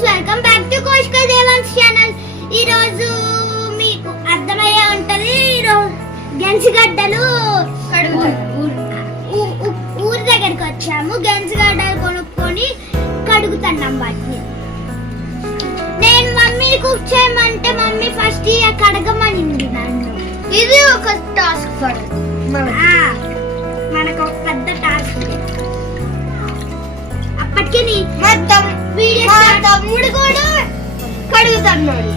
Friends, welcome back to కోష్కా దేవాన్స్ channel. ఈ రోజు మీకు అర్థమయ్యే ఉంటది. గెన్సిగడ్డలు ఊరి దగ్గరికి వచ్చాము. గెన్సిగడ్డలు కొనుక్కొని కడుగుతున్నాం వాటిని. నేను మమ్మీ కుక్ చేయమంటే మమ్మీ ఫస్ట్ కడగమనింది నన్ను. ఇది ఒక టాస్క్ మనకు ఒక పెద్ద టాస్క్. అప్పటికి తమ్ముడు కూడా కడుగుతున్నాడు.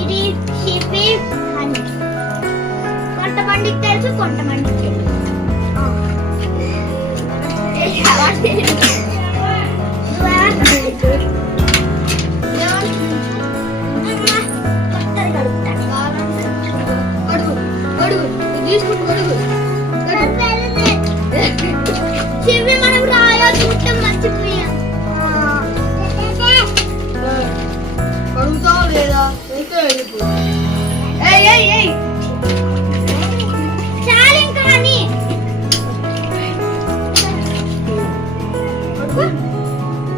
ఇది షిపి అని కొంతమందికి తెలుసు, కొంతమందికి తెలుసు. చెవి మనం రాయా చూడటం మర్చిపోయాం. కడుగుతావా లేదా? చాలు ఇంకా అని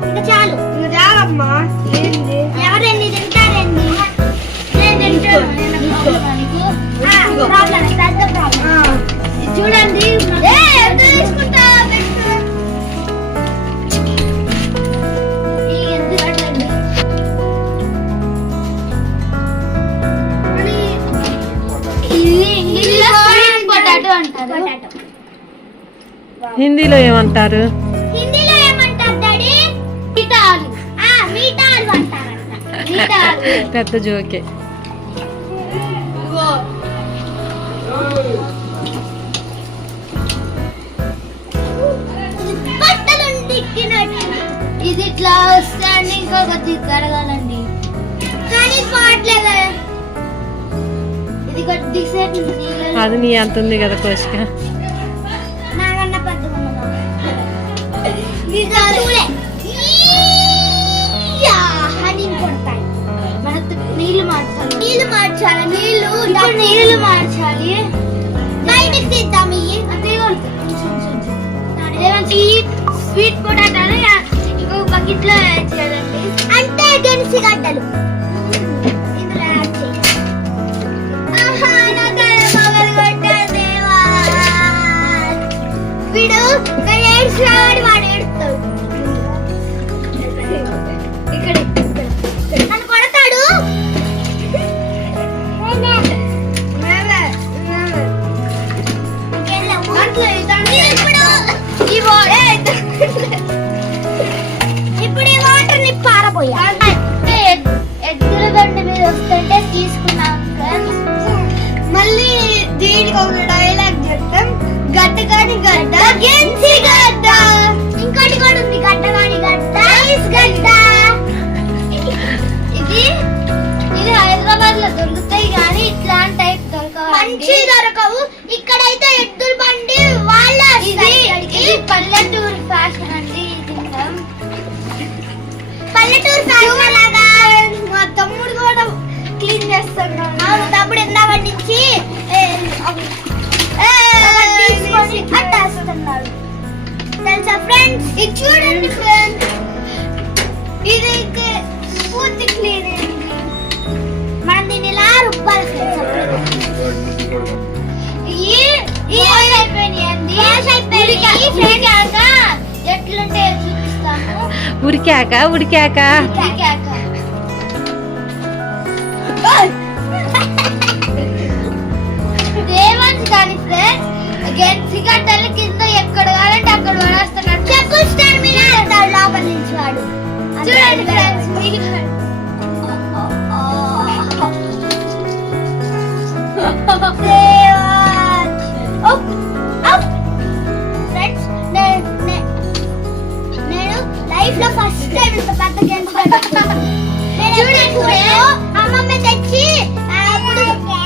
ఇంకా చాలు. ఇంకా చాలమ్మా. ఎవరెన్ని తింటారండి? నేను తింటాను. పెద్ద ప్రాబ్లం చూడండి. తీసుకుంటా హిందీలో ఏమంటారు? హిందీలో ఏమంటారు డాడీ? మీటాలు. మీటాలు అంటారంట. మీటాలు పెద్ద జోకే. ఇది ఇట్లా స్టాండింగ్ కడగాలండి, కానీ పాటలే కదా. ఇది అది నీ అంత ఉంది కదా కోష్క. నాకన్నా పెద్దగా నీళ్ళు మార్చాలి. నీళ్ళు మార్చాలి. బయటకు తీద్దాం. స్వీట్ పొటాటోని ఇంకో బకెట్ లో యాడ్ చేయాలండి. అంటే గెన్సిగడ్డలు ఇందులో యాడ్ చేయాలి. వీడు వాడు ఏడుస్తాడు. ఇక్కడ నన్ను కొడతాడు. ఇప్పుడు ఈ వాటర్ ని పారబోయా. ఎద్దుల బండి మీద వస్తుంటే తీసుకున్నాం ఫ్రెండ్స్. మళ్ళీ దీనికి ఒక డైలాగ్ చెప్తాం. గడ్డ కాని గడ్డ గెన్సి గడ్డ. ఇంకోటి కూడా ఉంది. గడ్డ కాని గడ్డ గడ్డ. ఇది హైదరాబాద్ లో దొరుకుతాయి కానీ ఇట్లాంటి టైప్ దొరకవు. మంచి దొరకవు. ఇక్కడైతే ఎద్దుల బండి వాళ్ళ. ఇది పల్లెటూరు ఫ్యాషన్ అండి. పల్లెటూరు ఫ్యాషన్ లాగా మా తమ్ముడు కూడా క్లీన్ చేస్తున్నాడు. తమ్ముడు ఇందాక నుంచి తీసుకొని అట్టేస్తున్నాడు. తెలుసా ఫ్రెండ్స్? ఇది చూడండి ఫ్రెండ్స్, ఇది పూర్తి క్లీన్ అయింది. మనం దీన్ని ఇలా రుబ్బాలి ఫ్రెండ్స్. ఎట్లుంటే చూపిస్తాము. ఉడికాక దేవాన్స్ కానీ ఫ్రెండ్స్ గెన్సిగడ్డలు కింద ఎక్కడ కావాలంటే అక్కడ పడేస్తున్నాడు. చెప్పుస్తాడు మీద లోపల నుంచి వాడు. చూడండి ఫ్రెండ్స్, నేను లైఫ్ లో ఫస్ట్ టైం ఇంత పెద్ద గెన్సిగడ్డ చూడండి. అమ్మమ్మ తెచ్చి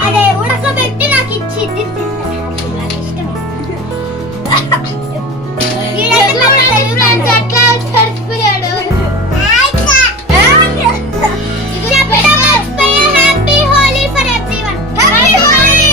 అదే ఉడకబెట్టి నాకు ఇచ్చింది. అట్లా చచ్చిపోయాడు. Happy Holi for everyone. Happy Holi.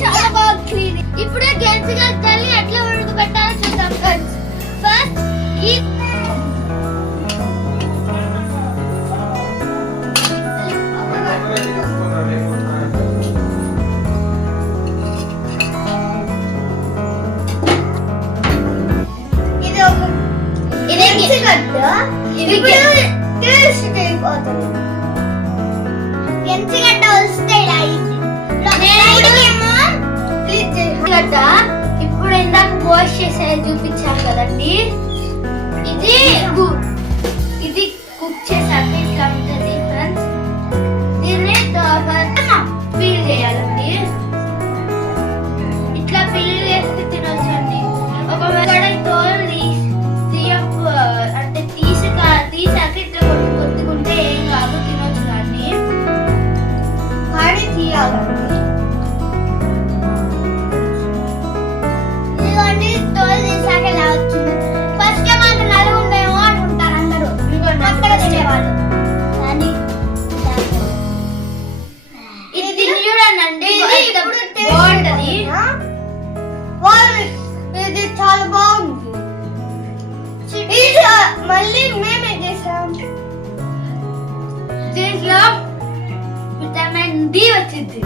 చాలా బాగా క్లీన్. ఇప్పుడే గెంజిగా తల్లి ఎట్లా ఉడకబెట్టాలో చూద్దాం ఫ్రెండ్స్. ఫస్ట్ ఈ ఇప్పుడు ఇందాక వాష్ చేసేది చూపించారు కదండి. ఇది కుక్ చేశాక ఇట్లా ఉంటుంది ఫ్రెండ్స్. దీన్ని పీల్ చేయాలండి. ఇట్లా పీల్ చేసి తినొచ్చండి. ఒకవేళ తోలు అంటే తీసాక ఇట్లా కొట్టుకుంటే ఏం కాదు, తినొచ్చు. కానీ తీయాలండి. ఇదిగోండి తోలు తీసాక ఇలా వచ్చింది. ఫస్ట్ మనకు నలుగు ఉందేమో అనుకుంటారు అందరూ, అక్కడ తినేవాళ్ళు. కానీ ఇది తిని చూడండి, బాగుంటది. ఇది చాలా బాగుంది. మళ్ళీ మేమే చేసాం. దీంట్లో విటమిన్ డి వచ్చింది.